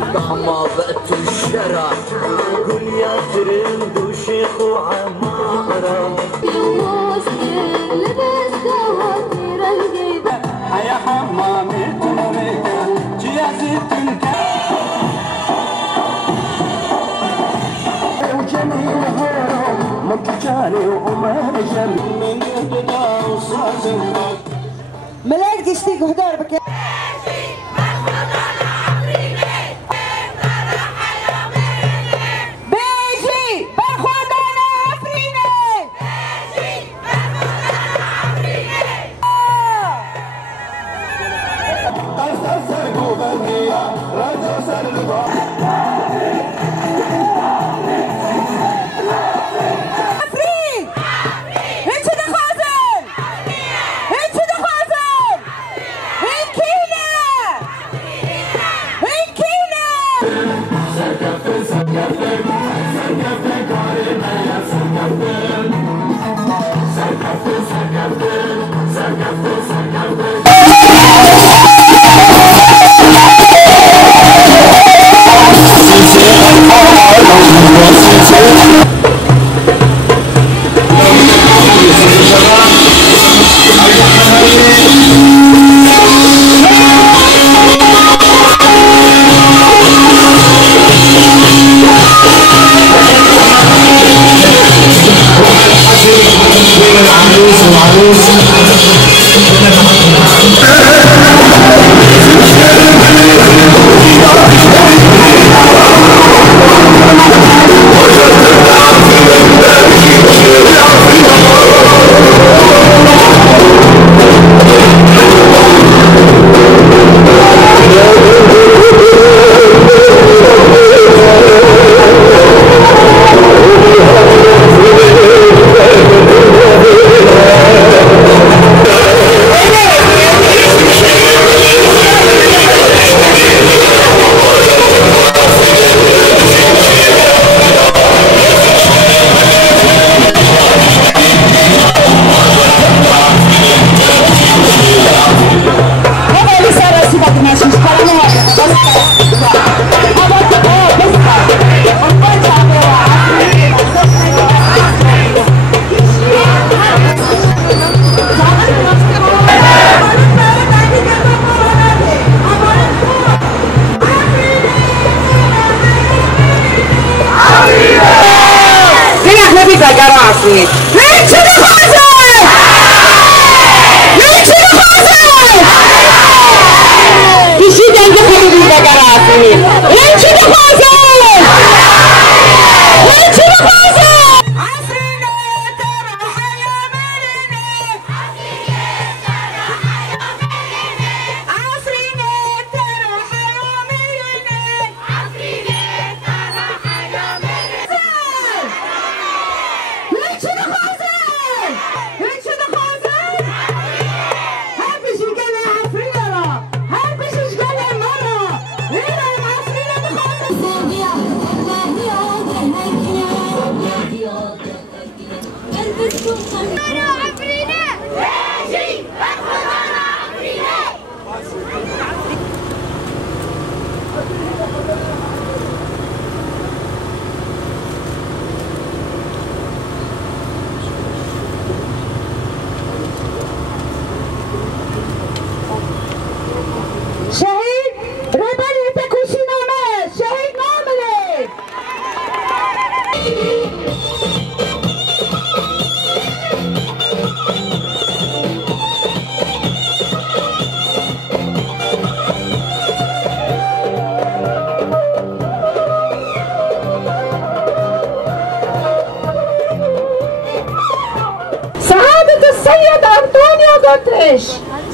ما بقت الشرع قول يا ترند وشيخ وعمارة يا حمامي تنريكا جيازي تنكا وجميل هورو مكجاني ومهجم من قدنا وصازم ملاك تشتيك وحدار بك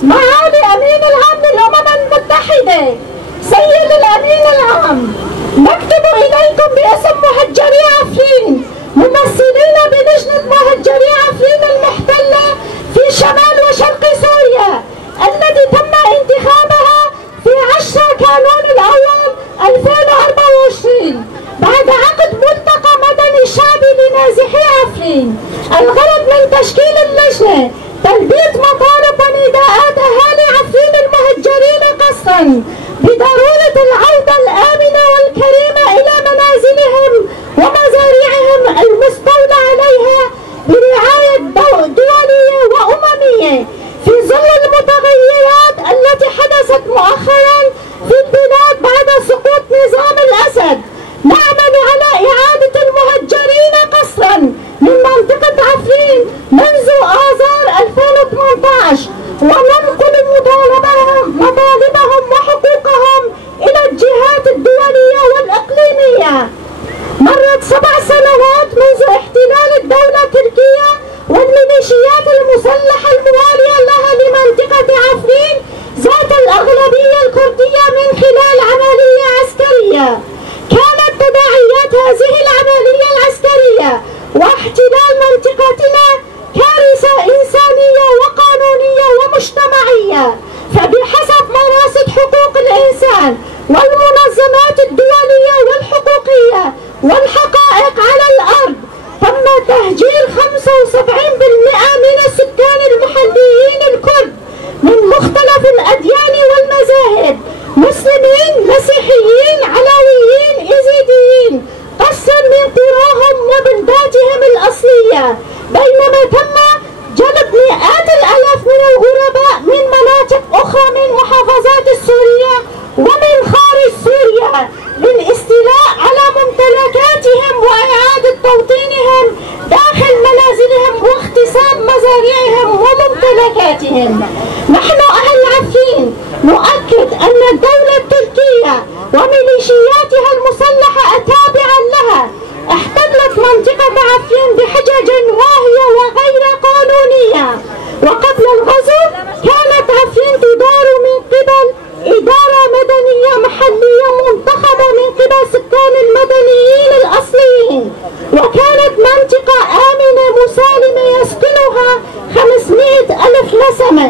معالي أمين العام للأمم المتحدة، سيد الأمين العام، نكتب إليكم باسم مهجري عفرين ممثلين بلجنة مهجري عفرين المحتلة في شمال وشرق سوريا التي تم انتخابها في 10 كانون الأول 2024 بعد عقد ملتقى مدني شعبي لنازحي عفرين. الغرض من تشكيل اللجنة تلبية مطالب ونداءات أهالي عفرين المهجرين قصرا بضرورة العودة الآمنة السورية. مرت 7 سنوات منذ احتلال الدولة التركية والميليشيات المسلحة الموالية لها لمنطقة عفرين ذات الأغلبية الكردية من خلال عملية عسكرية. كانت تداعيات هذه العملية العسكرية واحتلال منطقتنا كارثة إنسانية وقانونية ومجتمعية، فبحسب مراصد حقوق الإنسان والمنظمات الدولية والحقوقية والحقائق على الأرض تم تهجير 75% من السكان المحليين الكرد من مختلف الأديان والمذاهب، مسلمين، مسيحيين، علويين، إيزيديين، قصا من قراهم وبلداتهم الأصلية، بينما تم جلب مئات الآلاف من الغرباء من مناطق أخرى من محافظات السورية ومن خارج سوريا للاستيلاء على ممتلكاتهم وإعادة توطينهم داخل منازلهم واغتصاب مزارعهم وممتلكاتهم. نحن أهل عفرين نؤكد أن الدولة التركية وميليشياتها المسلحة التابعة لها احتلت منطقة عفرين بحجج واهية وغير قانونية، وقبل الغزو كانت عفرين تدار من قبل إدارة مدنية محلية منتخبة من قبل سكان المدنيين الأصليين، وكانت منطقة آمنة مسالمة يسكنها 500,000 نسمة.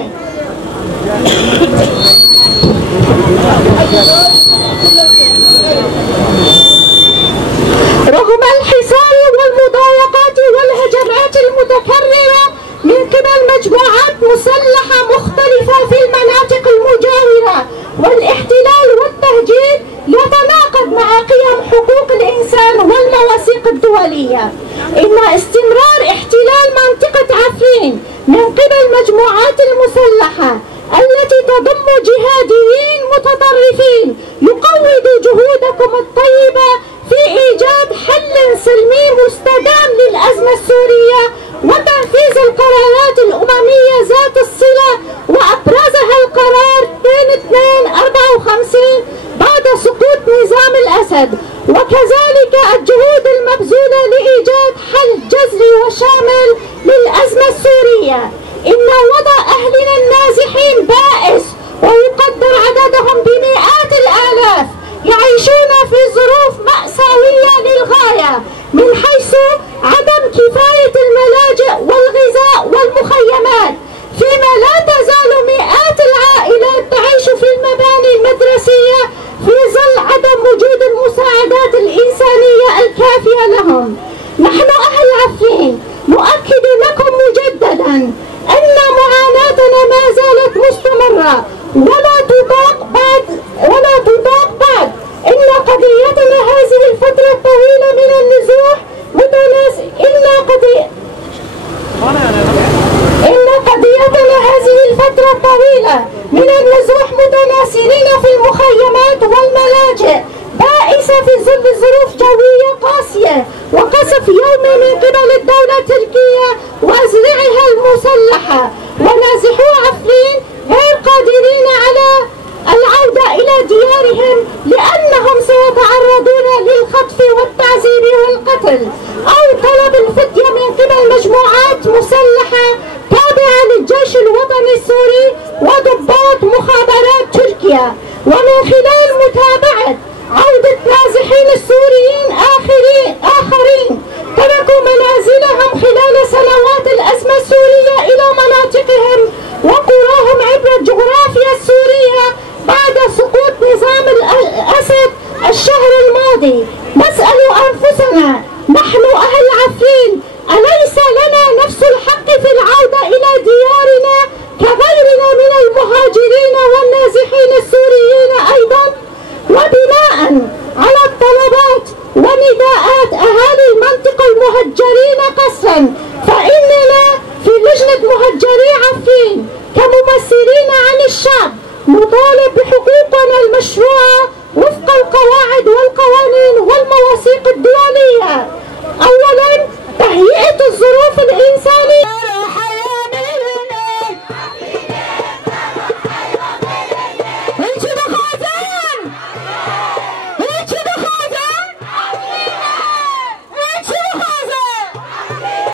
رغم الحصار والمضايقات والهجمات المتكررة من قبل مجموعات مسلحة مختلفة في المناطق المجاورة، والاحتلال والتهجير يتناقض مع قيم حقوق الإنسان والمواثيق الدولية، إن استمرار احتلال منطقة عفرين من قبل مجموعات المسلحة التي تضم جهاديين متطرفين يقوض جهودكم الطيبة في إيجاد حل سلمي مستدام للأزمة السورية وتنفيذ القرارات الأممية ذات الصلة، وأبرزها القرار 2254 بعد سقوط نظام الأسد، وكذلك الجهود المبذولة لإيجاد حل جذري وشامل للأزمة السورية. إن وضع أهلنا النازحين بائس ويقدر عددهم بمئات الآلاف، يعيشون في ظروف مأساوية للغاية من حيث عدم كفاية الملاجئ والغذاء والمخيمات، فيما لا تزال مئات العائلات تعيش في المباني المدرسية في ظل عدم وجود المساعدات الإنسانية الكافية لهم. نحن أهل عفرين نؤكد لكم مجددا أن معاناتنا ما زالت مستمرة ولا تطاق بعد، إن قضيتنا هذه الفترة الطويلة من النزوح متناسلين في المخيمات والملاجئ بائسة في ظل ظروف جوية قاسية وقصف يومي من قبل الدولة التركية وأزرعها المسلحة، ونازحو عفرين غير قادرين على العودة إلى ديارهم لأنهم سيتعرضون للخطف والتعذيب والقتل أو طلب الفدية من قبل مجموعات مسلحة تابعة للجيش الوطني السوري وضباط مخابرات تركيا. ومن خلال متابعة عودة نازحين السوريين آخرين تركوا منازلهم خلال سنوات الأزمة السورية إلى مناطقهم وقراهم عبر الجغرافيا السورية بعد سقوط نظام الأسد الشهر الماضي، نسأل أنفسنا نحن أهل عفرين أليس لنا نفس الحق في العودة إلى ديارنا كغيرنا من المهاجرين والنازحين السوريين أيضا؟ وبناء على الطلبات ونداءات أهالي المنطقة المهجرين قسرا، فإننا في لجنة مهجري عفرين كممثلين عن الشعب نطالب بحقوقنا المشروعة وفق القواعد والقوانين والمواثيق الدولية. أولا، تهيئة الظروف الإنسانية